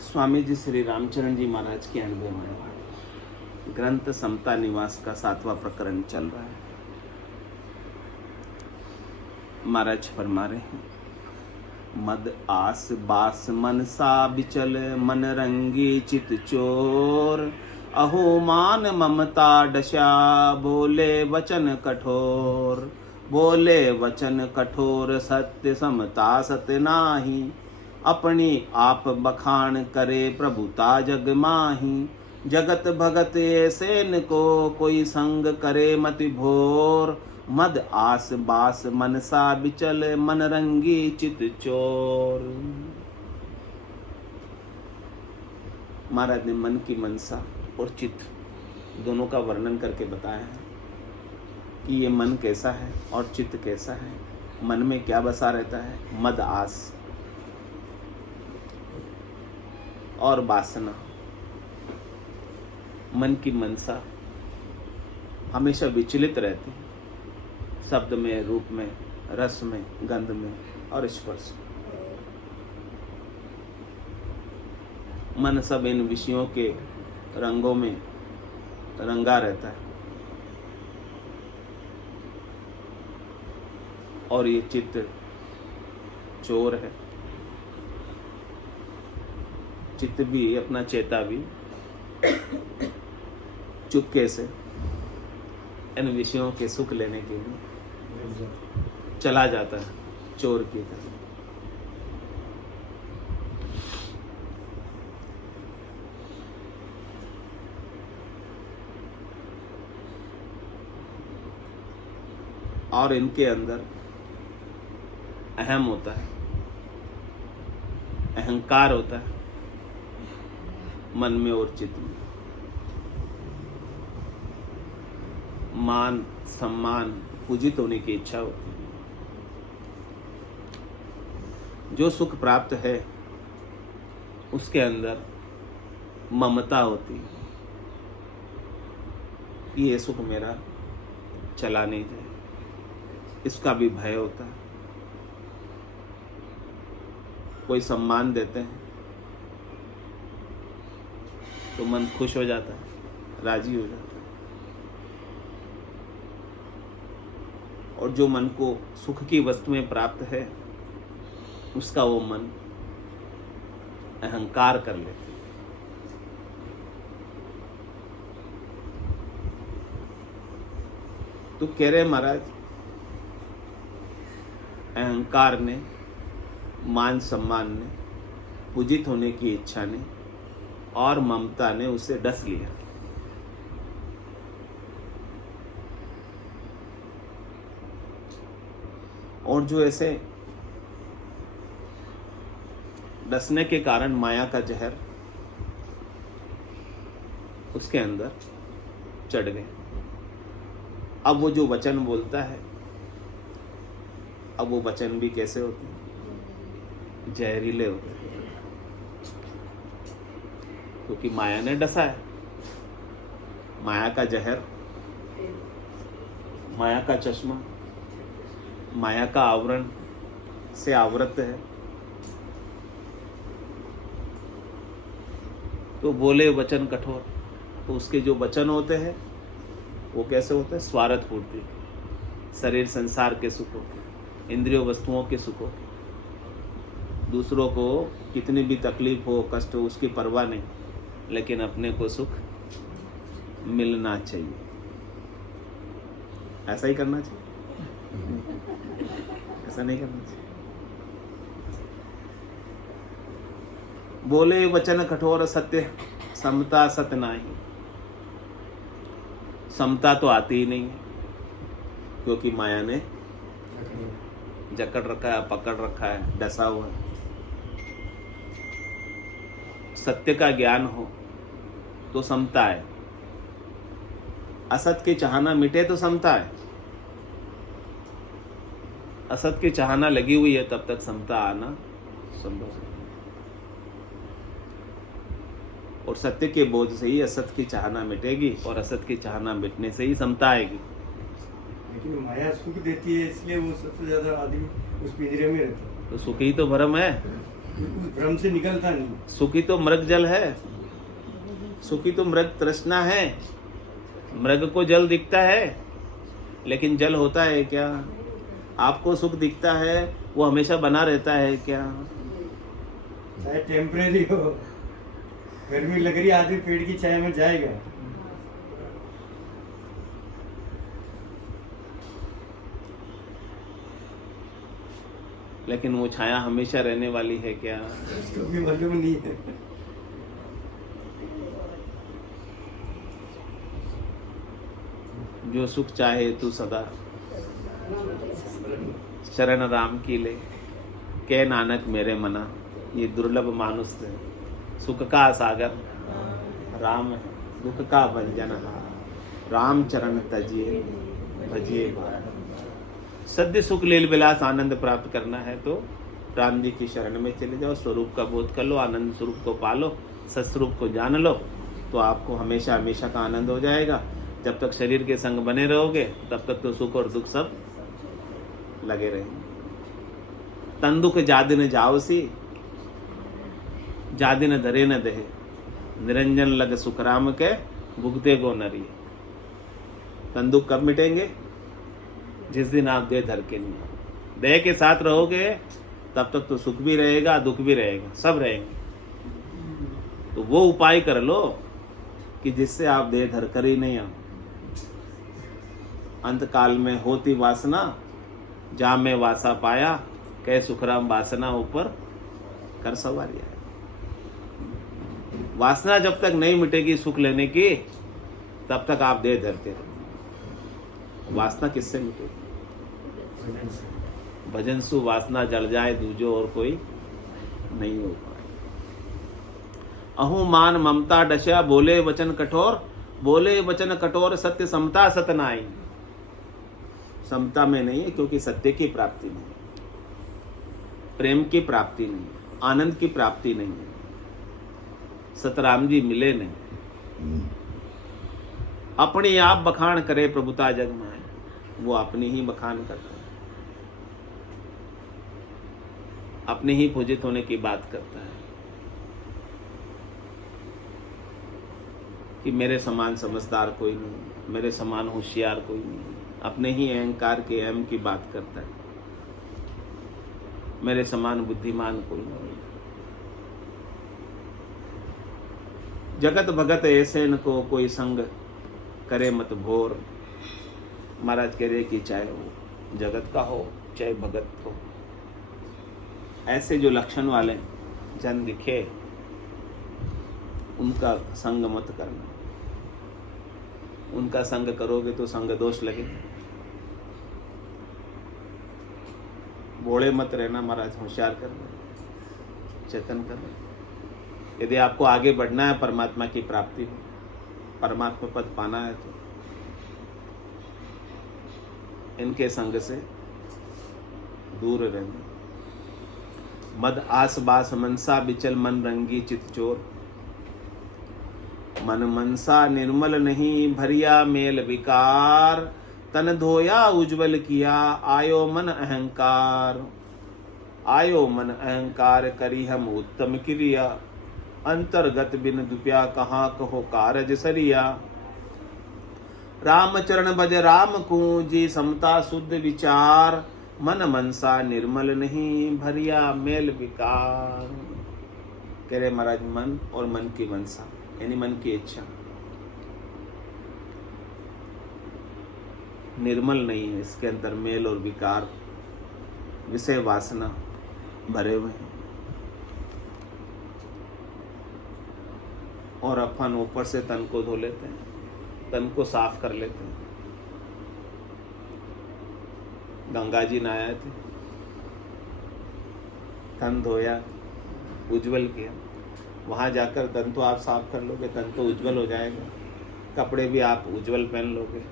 स्वामी जी श्री रामचरण जी महाराज की अनुभवमय वाणी ग्रंथ समता निवास का 7वां प्रकरण चल रहा है। महाराज फरमा रहे हैं, मद आस बास मन सा बिचल मन रंगी चित चोर, अहो मान ममता डशा बोले वचन कठोर, बोले वचन कठोर सत्य समता सत्य नाही, अपनी आप बखान करे प्रभुता जग माही, जगत भगत ऐसे न को कोई संग करे मति भोर, मद आस बास मन सा बिचल मन रंगी चित चोर। महाराज ने मन की मनसा और चित्त दोनों का वर्णन करके बताया है कि ये मन कैसा है और चित्त कैसा है। मन में क्या बसा रहता है? मद आस और वासना। मन की मनसा हमेशा विचलित रहती है, शब्द में, रूप में, रस में, गंध में और स्पर्श। मन सब इन विषयों के रंगों में रंगा रहता है और ये चित्त चोर है। चित्त भी अपना चेता भी चुपके से इन विषयों के सुख लेने के लिए चला जाता है, चोर की तरह। और इनके अंदर अहम होता है, अहंकार होता है मन में और चित्त में। मान सम्मान पूजित होने की इच्छा होती है। जो सुख प्राप्त है उसके अंदर ममता होती है, ये सुख मेरा चला नहीं जाए, इसका भी भय होता है। कोई सम्मान देते हैं तो मन खुश हो जाता है, राजी हो जाता है। और जो मन को सुख की वस्तुएं प्राप्त है उसका वो मन अहंकार कर लेता है। तो कह रहे महाराज, अहंकार ने, मान सम्मान ने, पूजित होने की इच्छा ने और ममता ने उसे डस लिया। और जो ऐसे डसने के कारण माया का जहर उसके अंदर चढ़ गए। अब वो जो वचन बोलता है, अब वो वचन भी कैसे होते हैं? जहरीले होते हैं, क्योंकि माया ने डसा है। माया का जहर, माया का चश्मा, माया का आवरण से आवृत है। तो बोले वचन कठोर, तो उसके जो वचन होते हैं वो कैसे होते हैं? स्वार्थ पूर्ति, शरीर संसार के सुखों के, इंद्रियों वस्तुओं के सुखों के। दूसरों को कितनी भी तकलीफ हो, कष्ट हो, उसकी परवाह नहीं, लेकिन अपने को सुख मिलना चाहिए। ऐसा ही करना चाहिए, ऐसा नहीं करना चाहिए। बोले वचन कठोर सत्य समता सत्य नाही। समता तो आती ही नहीं है, क्योंकि माया ने जकड़ रखा है, पकड़ रखा है, डसा हुआ है। सत्य का ज्ञान हो तो समता है, असत के चाहना मिटे तो समता है। असत की चाहना लगी हुई है तब तक समता आना संभव है। और सत्य के बोध से ही असत की चाहना मिटेगी और असत की चाहना मिटने से ही समता आएगी। लेकिन माया सुख देती है, इसलिए वो सबसे ज्यादा आदमी उस पिंजरे में रहता है। तो सुख ही तो भ्रम है, भ्रम से निकलता नहीं। सुखी तो मृग जल है, सुखी तो मृग तृष्णा है। मृग को जल दिखता है, लेकिन जल होता है क्या? आपको सुख दिखता है, वो हमेशा बना रहता है क्या? चाहे टेम्परेरी हो, गर्मी लग रही आदमी पेड़ की छाया में जाएगा। लेकिन वो छाया हमेशा रहने वाली है क्या? तो भी मालूम नहीं है। जो सुख चाहे तू सदा शरण राम की ले, कह नानक मेरे मना। ये दुर्लभ मानुष है, सुख का सागर राम है, दुख का भंजन राम चरण तजिए भजिए भाई। सद्य सुख लील विलास आनंद प्राप्त करना है तो राम जी की शरण में चले जाओ, स्वरूप का बोध कर लो, आनंद स्वरूप को पालो, सत्स्वरूप को जान लो, तो आपको हमेशा हमेशा का आनंद हो जाएगा। जब तक शरीर के संग बने रहोगे तब तक तो सुख और दुख सब लगे रहेंगे। तन दुख जादिन जावसी, जादिन धरे न दहे, निरंजन लग सुख राम के भुगते गो नरी। तन दुख कब मिटेंगे? जिस दिन आप देह धर के नहीं, देह के साथ रहोगे तब तक तो सुख भी रहेगा, दुख भी रहेगा, सब रहेंगे। तो वो उपाय कर लो कि जिससे आप देह धर कर ही नहीं आओ। अंत काल में होती वासना, जा में वासा पाया, कह सुखराम वासना ऊपर कर सवारिया। वासना जब तक नहीं मिटेगी सुख लेने की, तब तक आप देह धरते रहो। वासना किससे मिटेगी? भजन सु वासना जल जाए, दूजो और कोई नहीं हो पाए। अहू मान ममता डशा, बोले वचन कठोर, बोले वचन कठोर, सत्य समता सत नाई। समता में नहीं है, क्योंकि सत्य की प्राप्ति नहीं, प्रेम की प्राप्ति नहीं, आनंद की प्राप्ति नहीं है। सतराम जी मिले नहीं। अपने आप बखान करे प्रभुता जग माए, वो अपनी ही बखान करता है, अपने ही पूजित होने की बात करता है कि मेरे समान समझदार कोई नहीं, मेरे समान होशियार कोई नहीं। अपने ही अहंकार के अहम की बात करता है, मेरे समान बुद्धिमान कोई नहीं। जगत भगत ऐसे न को कोई संग करे मत भोर। महाराज कह रहे कि चाहे वो जगत का हो चाहे भगत हो, ऐसे जो लक्षण वाले जन दिखे उनका संग मत करना। उनका संग करोगे तो संग दोष लगे। बोले मत रहना महाराज, होशियार करना, चेतन करना। यदि आपको आगे बढ़ना है, परमात्मा की प्राप्ति हो, परमात्मा पद पाना है, तो इनके संग से दूर रहना। मद आस बास मनसा बिचल, मन रंगी चित चोर। मन मनसा निर्मल नहीं, भरिया मेल विकार। तन धोया उज्जवल किया, आयो मन अहंकार। आयो मन अहंकार, करी हम उत्तम क्रिया। अंतर्गत बिन दुप्या, कहाँ कहो कारज सरिया। राम चरण भज राम कूंजी, समता शुद्ध विचार। मन मनसा निर्मल नहीं, भरिया मेल विकार। कह रहे महाराज, मन और मन की मनसा यानी मन की इच्छा निर्मल नहीं है, इसके अंदर मेल और विकार, विषय वासना भरे हुए हैं। और अपन ऊपर से तन को धो लेते हैं, तन को साफ कर लेते हैं। गंगा जी नहाए थे, तन धोया, उज्जवल किया। वहाँ जाकर तन तो आप साफ कर लोगे, तन तो उज्जवल हो जाएगा, कपड़े भी आप उज्जवल पहन लोगे।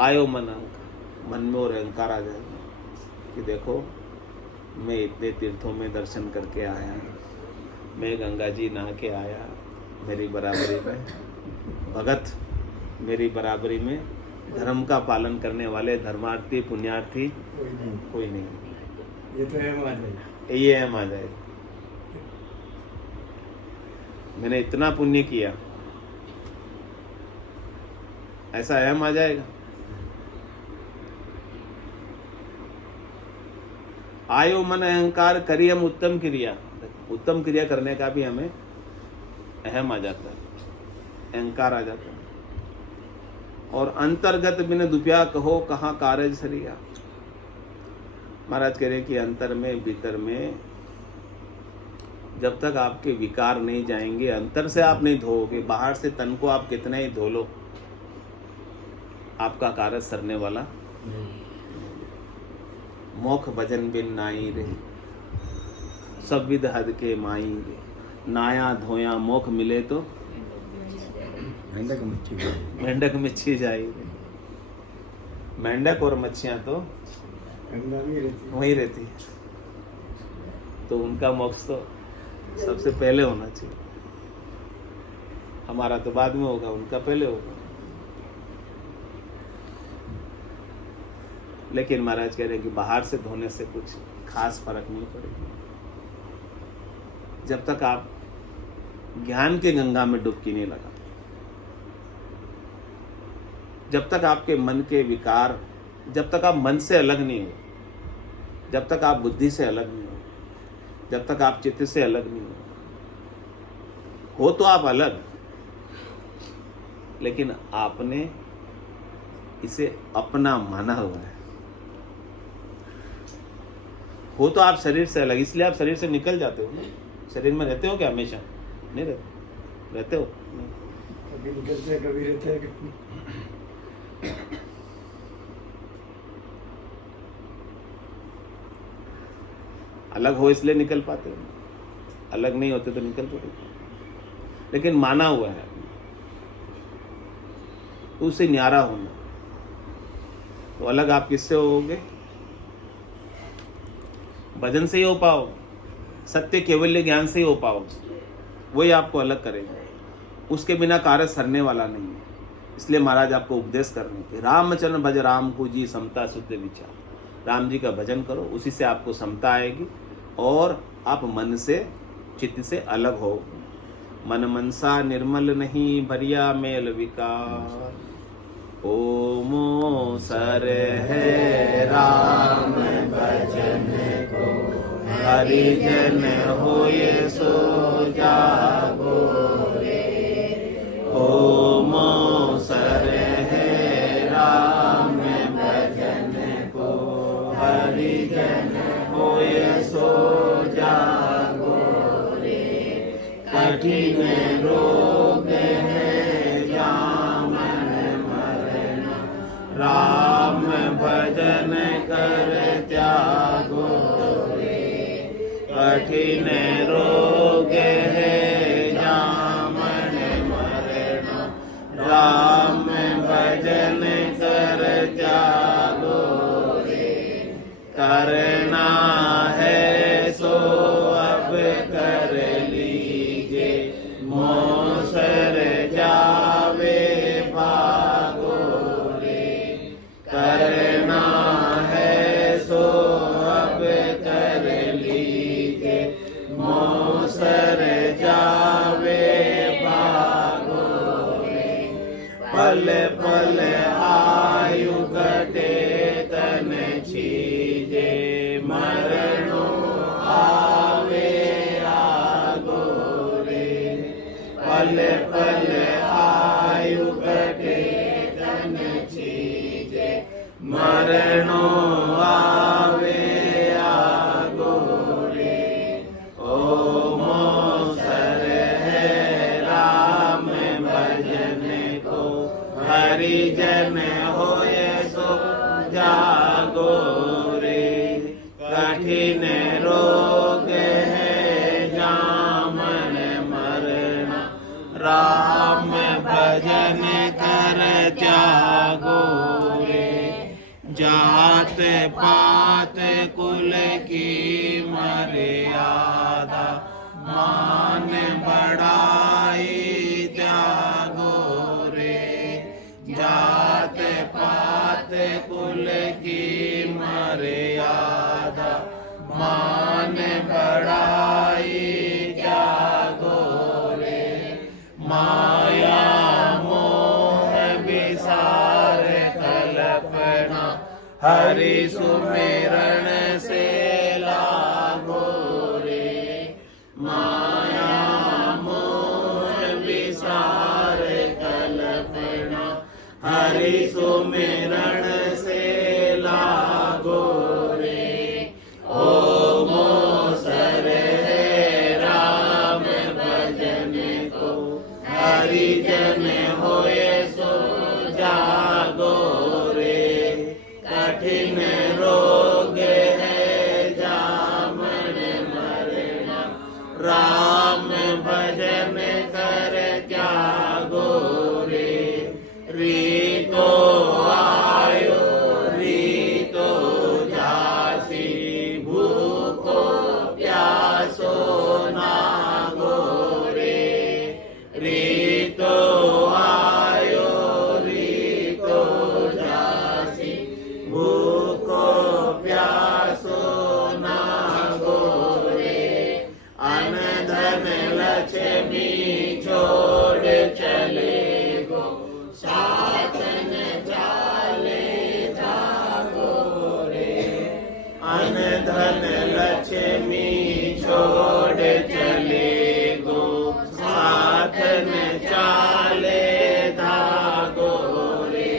आयो मन अहंकार, मन में और अहंकार आ जाएगा कि देखो मैं इतने तीर्थों में दर्शन करके आया, मैं गंगा जी नहा के आया, मेरी बराबरी में भगत मेरी बराबरी में धर्म का पालन करने वाले धर्मार्थी पुण्यार्थी कोई नहीं, कोई नहीं। ये तो है माता। ये है माता। मैंने इतना पुण्य किया, ऐसा अहम आ जाएगा। आयो मन अहंकार करिए हम उत्तम क्रिया। उत्तम क्रिया करने का भी हमें अहम आ जाता है, अहंकार आ जाता है। और अंतर्गत बिन दुपिया कहो कहाँ कारज सरिया। महाराज कह रहे कि अंतर में भीतर में जब तक आपके विकार नहीं जाएंगे, अंतर से आप नहीं धोओगे, बाहर से तन को आप कितना ही धो लो, आपका कारज सरने वाला। मोख भजन बिन नाई रे, सब विध हद के माई रे। नाया धोया मोख मिले तो मेंढक मच्छी जाएगी। मेंढक और मच्छियां तो वहीं रहती है, तो उनका मोक्ष तो सबसे पहले होना चाहिए। हमारा तो बाद में होगा, उनका पहले होगा। लेकिन महाराज कह रहे हैं कि बाहर से धोने से कुछ खास फर्क नहीं पड़ेगा। जब तक आप ज्ञान के गंगा में डुबकी नहीं लगा, जब तक आपके मन के विकार, जब तक आप मन से अलग नहीं हो, जब तक आप बुद्धि से अलग नहीं हो, जब तक आप चित्त से अलग नहीं हो तो आप अलग, लेकिन आपने इसे अपना माना हुआ है। हो तो आप शरीर से अलग, इसलिए आप शरीर से निकल जाते हो ना। शरीर में रहते हो क्या हमेशा? नहीं रहते। रहते हो? कभी निकलते हैं, कभी रहते हैं। अलग हो इसलिए निकल पाते हो, अलग नहीं होते तो निकल पड़ते। लेकिन माना हुआ है तो उसे न्यारा होना। तो अलग आप किससे होगे? भजन से ही हो पाओगे, सत्य केवल्य ज्ञान से ही हो पाओगे। वही आपको अलग करेगा, उसके बिना कार्य सरने वाला नहीं है। इसलिए महाराज आपको उपदेश करने के, रामचरण भज राम को जी समता शुद्ध विचार। राम जी का भजन करो, उसी से आपको समता आएगी और आप मन से चित्त से अलग हो। मन मनसा निर्मल नहीं भरिया मेल विकार। ओमो सर है राम भजन को, हरिजन होए सो जागो रे। ओमो सर है राम भजन को, हरिजन होए सो जागो रे। कठिन रोग है जामन मरण, राम भजन कर त्यागो रे। कठिन रोग है जामन मरण, राम भजन कर त्यागो रे। करना है सो अब कर लीजिए, मोसर जावे भागो रे। करना है सो अब कर लीजिए, मोसर जावे भागो रे। पल पल आयु घटे तन छीजे, मरणो आवे आगो रे। पल पल आयु घटे तन छीजे, मरणो आवे आगो रे। ओमो सर है राम भजन को, हरिजन होए सो जागो रे। कठिन रोग है जामन मरण, राम भजन कर त्यागो रे। जात पात कुल की मर्यादा, मान बढ़ाई त्यागो रे। जात पात मर्यादा मान बढ़ाई क्या गोरे माया मोह विसार कल्पना हरि सुमिरन से लागो रे माया मोह विसार कल्पना हरि सुमिरन से लागो रे ओम सर है राम भजन को हरिजन होए सो जागो रे कठिन रोग है जामन मरना राम भजन कर क्या गोरे रीतो आयो रीतो जासी भूखो प्यासो ना गोरे रीतो आयो रीतो जासी भूखो प्यासो ना गोरे अन धन लक्ष्मी छोड़ चले गो साधन चाले जागो रे अन धन लक्ष्मी छोड़ चले गो साधन चाले धागो रे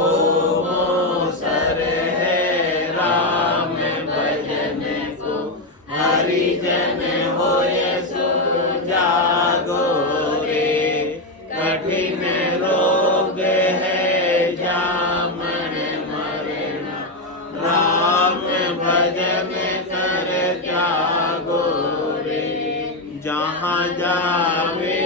ओम सर है राम भजन को हरिजन होए सो जागो रे कठिन रोग है जामन मरना राम भजन कर क्या गोरे जहाँ जावे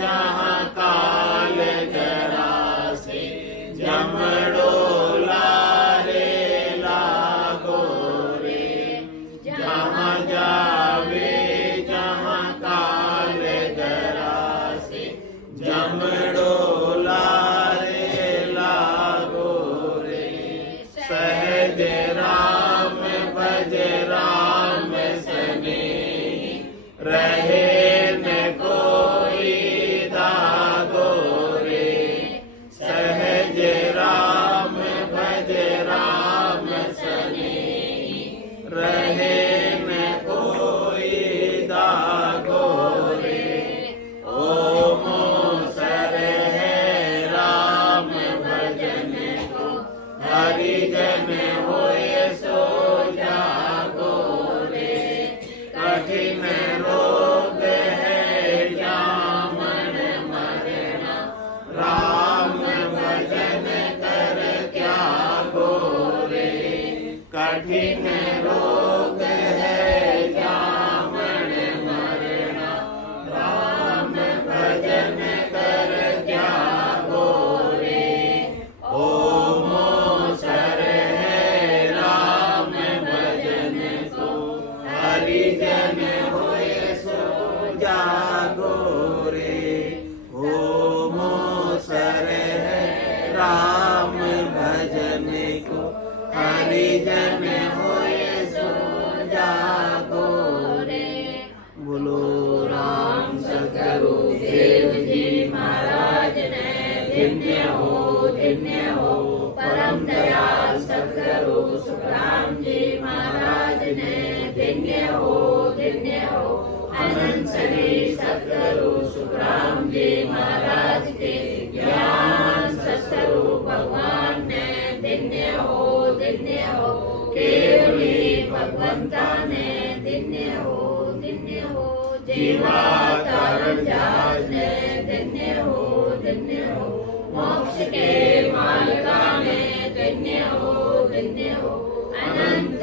जहाँ काल गरासे जमड़ो लारे लागो रे जहाँ जावे जहाँ काल गरासे जमड़ो लारे लागो रे सहज राम भज राम सने रहे न कोई दागो रे सहज राम भज राम सने रहे न कोई दागो रे ओम सर है राम भजन को हरिजन होए सो जागो रे कठिन रोग है जामन मरना राम भजन कर क्या गोरे कठिन रोग है जामन मरना राम भजन कर क्या गोरे ओम सर है राम भजन को हरिजन होए सो जागो रे ओम सर है राम भजन को हरिजन होए सो जागो रे बोलो राम सतगुरु देव जी महाराज ने धन्य हो परम दयाल सतगुरु सुखराम जी महाराज ने धन्य हो अनंत श्री सतगुरु सुखराम जी महाराज के ज्ञान सतगुरु भगवान ने धन्य हो केवली भगवंता ने धन्य हो जीवा तारण जहाज ने धन्य हो मोक्ष के मालिका ने धन्य हो अनंत